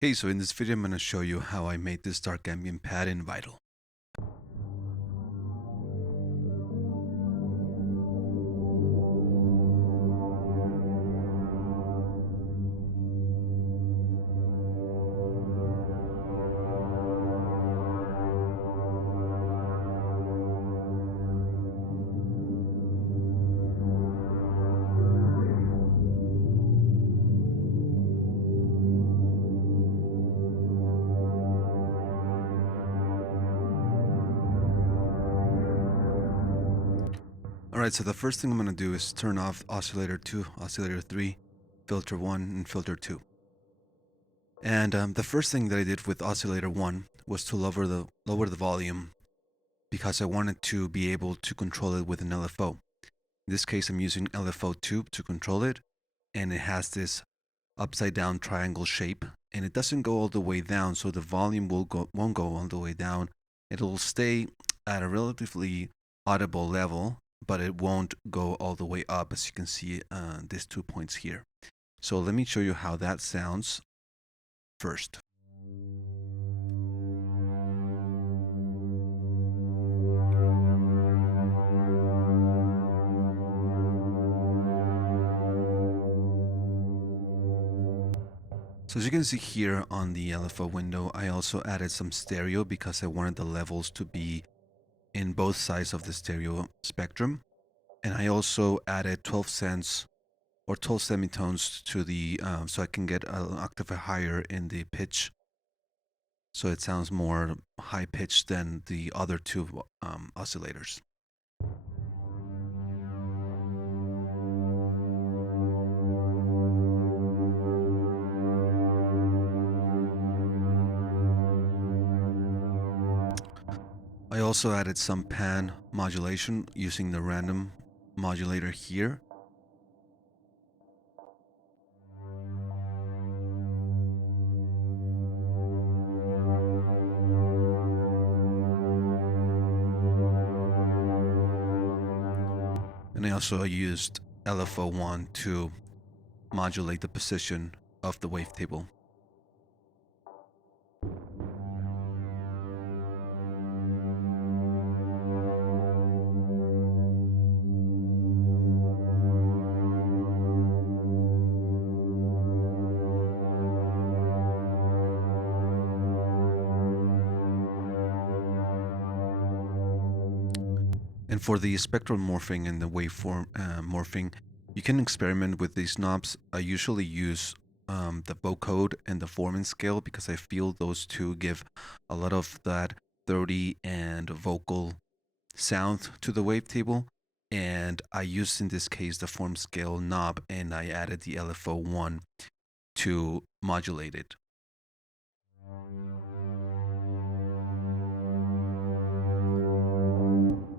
Hey, so in this video I'm going to show you how I made this Dark Ambient pad in Vital. Alright, so the first thing I'm going to do is turn off Oscillator 2, Oscillator 3, Filter 1, and Filter 2. And the first thing that I did with Oscillator 1 was to lower the volume because I wanted to be able to control it with an LFO. In this case, I'm using LFO 2 to control it, and it has this upside down triangle shape, and it doesn't go all the way down, so the volume won't go all the way down. It'll stay at a relatively audible level, but it won't go all the way up, as you can see these 2 points here. So let me show you how that sounds first. So as you can see here on the LFO window, I also added some stereo because I wanted the levels to be in both sides of the stereo spectrum. And I also added 12 cents or 12 semitones to the, so I can get an octave higher in the pitch. So it sounds more high pitched than the other two oscillators. I also added some pan modulation using the random modulator here. And I also used LFO1 to modulate the position of the wavetable. And for the spectral morphing and the waveform morphing, you can experiment with these knobs. I usually use the vocode and the forming scale because I feel those two give a lot of that throaty and vocal sound to the wavetable. And I used in this case the form scale knob, and I added the LFO1 to modulate it.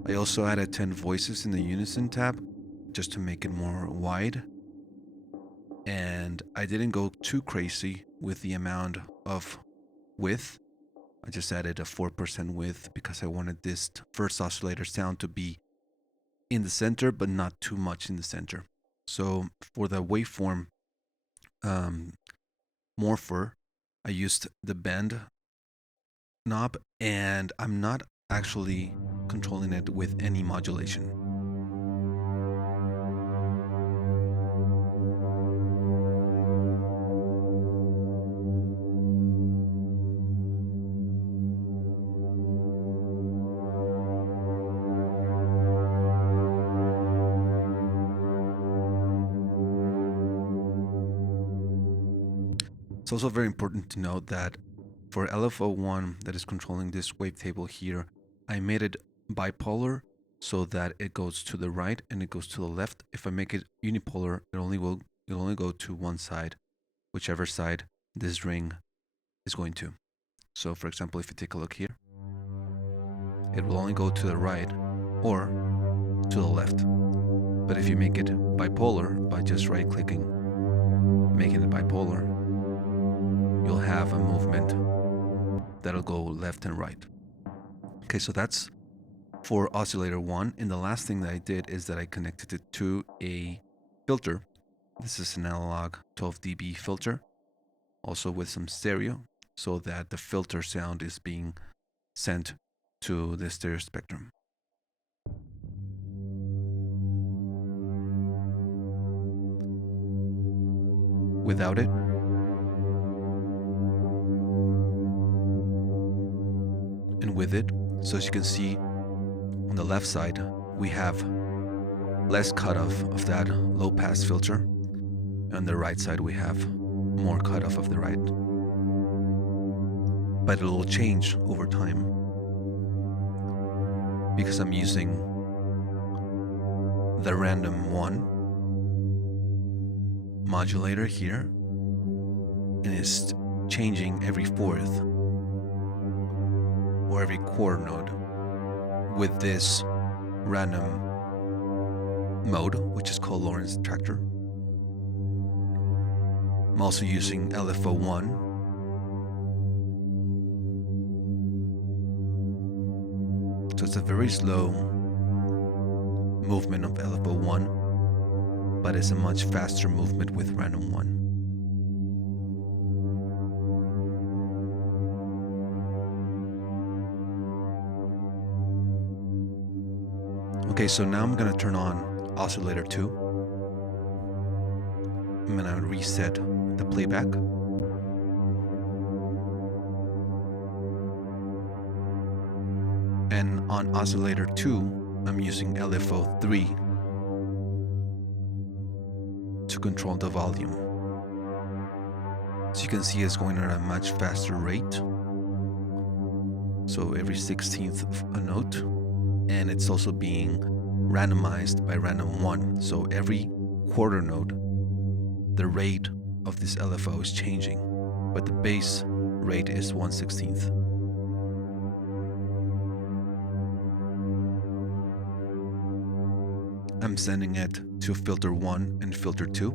I also added 10 voices in the unison tab just to make it more wide. And I didn't go too crazy with the amount of width. I just added a 4% width because I wanted this first oscillator sound to be in the center, but not too much in the center. So for the waveform morpher, I used the bend knob, and I'm not actually controlling it with any modulation. It's also very important to note that for LFO1 that is controlling this wavetable here, I made it bipolar so that it goes to the right and it goes to the left. If I make it unipolar, it'll only go to one side, whichever side this ring is going to. So for example, if you take a look here, it will only go to the right or to the left. But if you make it bipolar by just right clicking, making it bipolar, you'll have a movement that'll go left and right. Okay, so that's for oscillator 1. And the last thing that I did is that I connected it to a filter. This is an analog 12 dB filter. also with some stereo, so that the filter sound is being sent to the stereo spectrum. Without it, and with it, so as you can see on the left side, we have less cutoff of that low pass filter. On the right side, we have more cutoff of the right. But it will change over time because I'm using the random 1 modulator here, and it's changing every 4th or every quarter note with this random mode, which is called Lawrence Tractor. I'm also using LFO1. So it's a very slow movement of LFO1, but it's a much faster movement with random 1. Okay, so now I'm gonna turn on Oscillator 2. I'm gonna reset the playback. And on Oscillator 2, I'm using LFO 3 to control the volume. So you can see it's going at a much faster rate. So every 16th of a note. And it's also being randomized by random 1. So every quarter note, the rate of this LFO is changing, but the base rate is 1/16. I'm sending it to filter 1 and filter 2.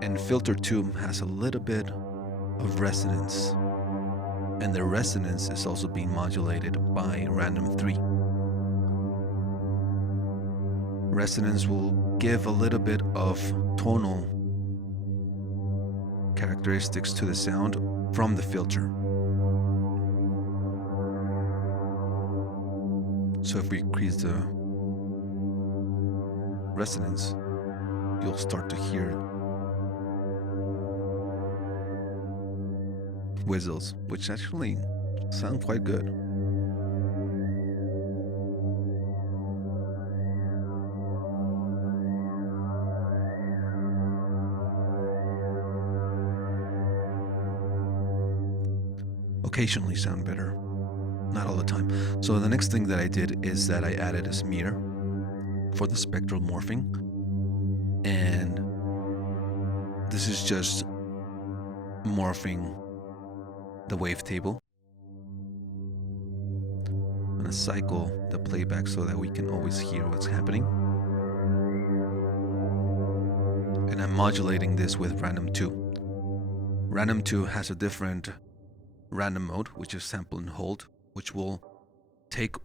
And filter 2 has a little bit of resonance. And the resonance is also being modulated by random 3. Resonance will give a little bit of tonal characteristics to the sound from the filter. So if we increase the resonance, you'll start to hear whistles, which actually sound quite good. Occasionally sound better, not all the time. So the next thing that I did is that I added a smear for the spectral morphing, and this is just morphing the wavetable. I'm gonna cycle the playback so that we can always hear what's happening. And I'm modulating this with random 2. Random 2 has a different random mode, which is sample and hold, which will take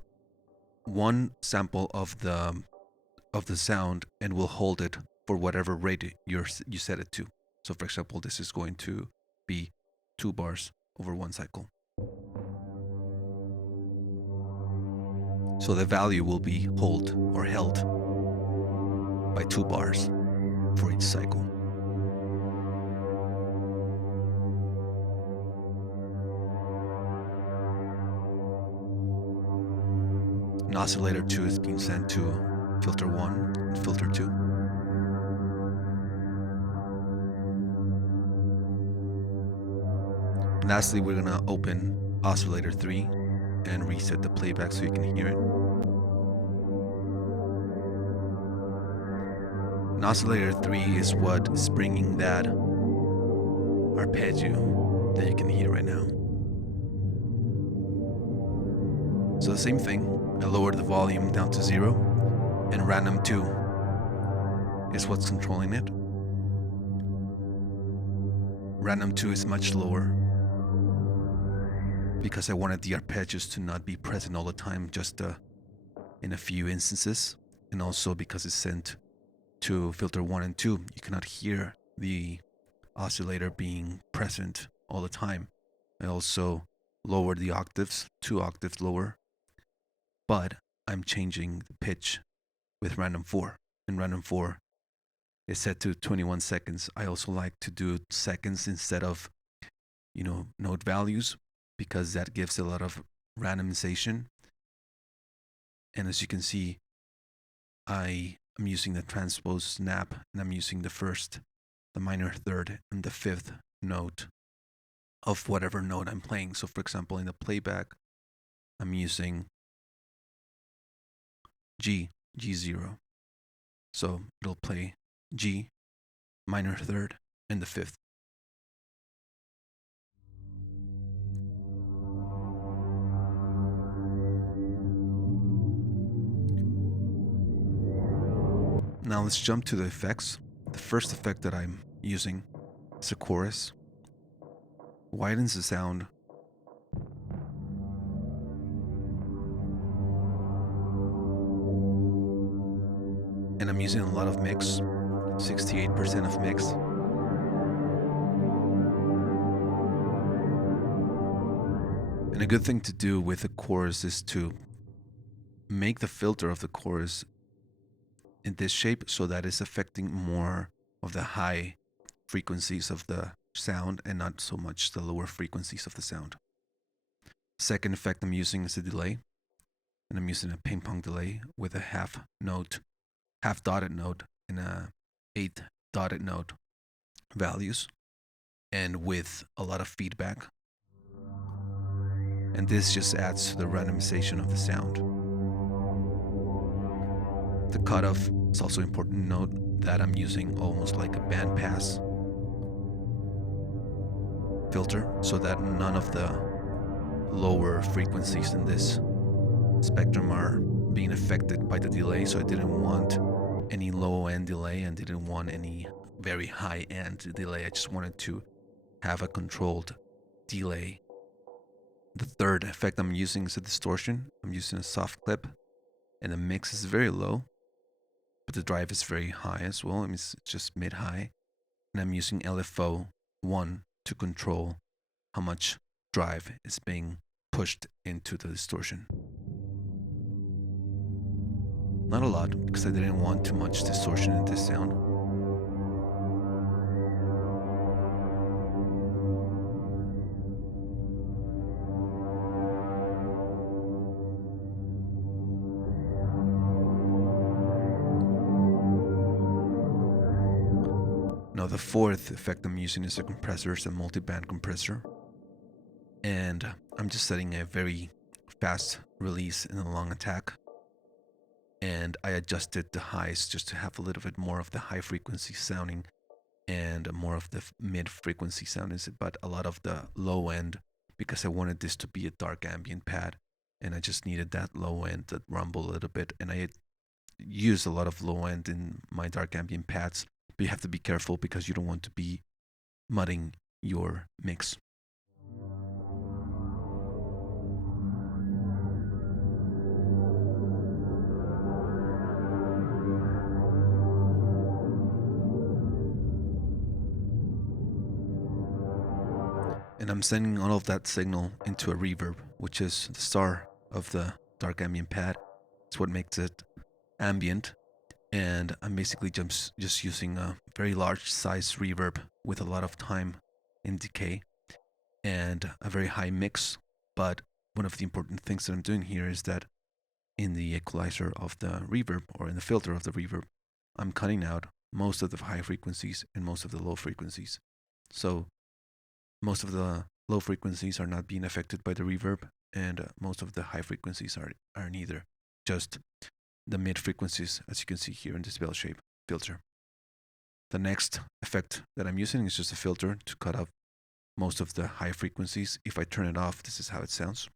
one sample of the sound and will hold it for whatever rate you set it to. So for example, this is going to be 2 bars over 1 cycle. So the value will be held by 2 bars for each cycle. An oscillator 2 is being sent to filter 1 and filter 2. Lastly, we're gonna open Oscillator 3 and reset the playback so you can hear it. An Oscillator 3 is what is bringing that arpeggio that you can hear right now. So the same thing, I lowered the volume down to 0, and random 2 is what's controlling it. Random 2 is much lower because I wanted the arpeggios to not be present all the time, just in a few instances, and also because it's sent to filter 1 and 2. You cannot hear the oscillator being present all the time. I also lowered the octaves, 2 octaves lower, but I'm changing the pitch with random 4. And random 4 is set to 21 seconds. I also like to do seconds instead of, note values, because that gives a lot of randomization. And as you can see, I am using the transpose snap, and I'm using the first, the minor third, and the fifth note of whatever note I'm playing. So for example, in the playback, I'm using G0. So it'll play G, minor third, and the fifth. Now let's jump to the effects. The first effect that I'm using is a chorus. Widens the sound. And I'm using a lot of mix, 68% of mix. And a good thing to do with the chorus is to make the filter of the chorus in this shape so that it's affecting more of the high frequencies of the sound and not so much the lower frequencies of the sound. Second effect I'm using is a delay, and I'm using a ping pong delay with a half dotted note and a 8 dotted note values, and with a lot of feedback. And this just adds to the randomization of the sound. The cutoff is also important to note that I'm using almost like a bandpass filter so that none of the lower frequencies in this spectrum are being affected by the delay. So I didn't want any low end delay and didn't want any very high end delay. I just wanted to have a controlled delay. The third effect I'm using is a distortion. I'm using a soft clip, and the mix is very low, but the drive is very high as well. I mean, it's just mid-high. And I'm using LFO 1 to control how much drive is being pushed into the distortion. Not a lot, because I didn't want too much distortion in this sound. Now the fourth effect I'm using is a compressor. It's a multi-band compressor. And I'm just setting a very fast release and a long attack. And I adjusted the highs just to have a little bit more of the high frequency sounding and more of the mid frequency sounding, but a lot of the low end, because I wanted this to be a dark ambient pad, and I just needed that low end, that rumble a little bit. And I use a lot of low end in my dark ambient pads, but you have to be careful because you don't want to be mudding your mix. And I'm sending all of that signal into a reverb, which is the star of the dark ambient pad. It's what makes it ambient. And I'm basically just using a very large size reverb with a lot of time in decay and a very high mix. But one of the important things that I'm doing here is that in the equalizer of the reverb, or in the filter of the reverb, I'm cutting out most of the high frequencies and most of the low frequencies. So most of the low frequencies are not being affected by the reverb, and most of the high frequencies are neither. Just the mid frequencies, as you can see here in this bell shape filter. The next effect that I'm using is just a filter to cut off most of the high frequencies. If I turn it off, this is how it sounds.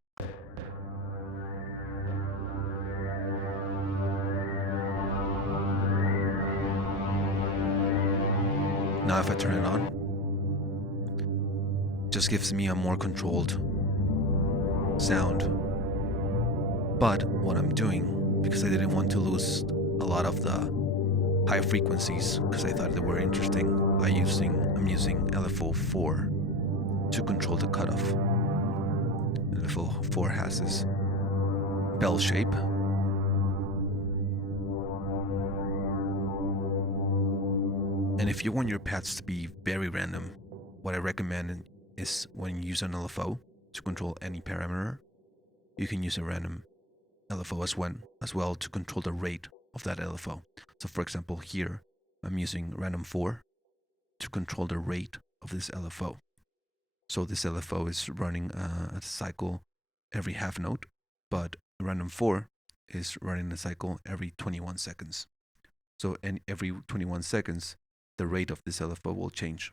Now if I turn it on, it just gives me a more controlled sound. But what I'm doing, because I didn't want to lose a lot of the high frequencies, because I thought they were interesting, I'm using LFO4 to control the cutoff. LFO4 has this bell shape. And if you want your paths to be very random, what I recommend is when you use an LFO to control any parameter, you can use a random LFO as well to control the rate of that LFO. So for example, here I'm using random 4 to control the rate of this LFO. So this LFO is running a cycle every half note, but random 4 is running a cycle every 21 seconds. So every 21 seconds, the rate of this LFO will change.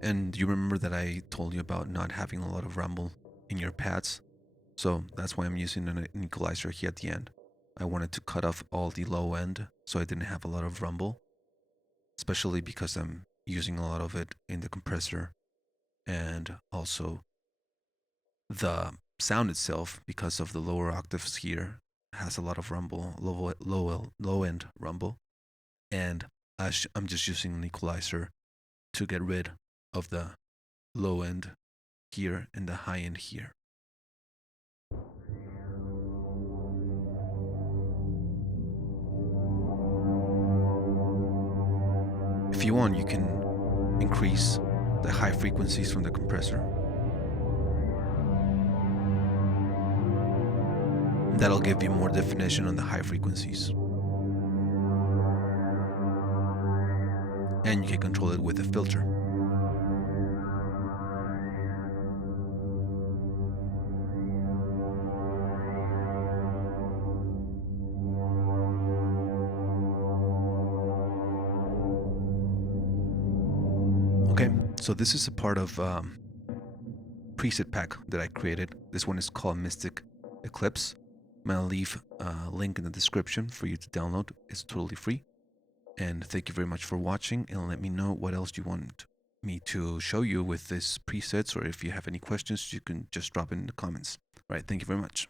And you remember that I told you about not having a lot of rumble in your pads? So that's why I'm using an equalizer here at the end. I wanted to cut off all the low end so I didn't have a lot of rumble, especially because I'm using a lot of it in the compressor, and also the sound itself, because of the lower octaves here, has a lot of rumble, low end rumble, and I'm just using an equalizer to get rid of the low end here and the high end here. If you want, you can increase the high frequencies from the compressor. That'll give you more definition on the high frequencies. And you can control it with a filter. Okay, so this is a part of preset pack that I created. This one is called Mystic Eclipse. I'm gonna leave a link in the description for you to download. It's totally free. And thank you very much for watching, and let me know what else you want me to show you with this presets, or if you have any questions, you can just drop it in the comments. All right, thank you very much.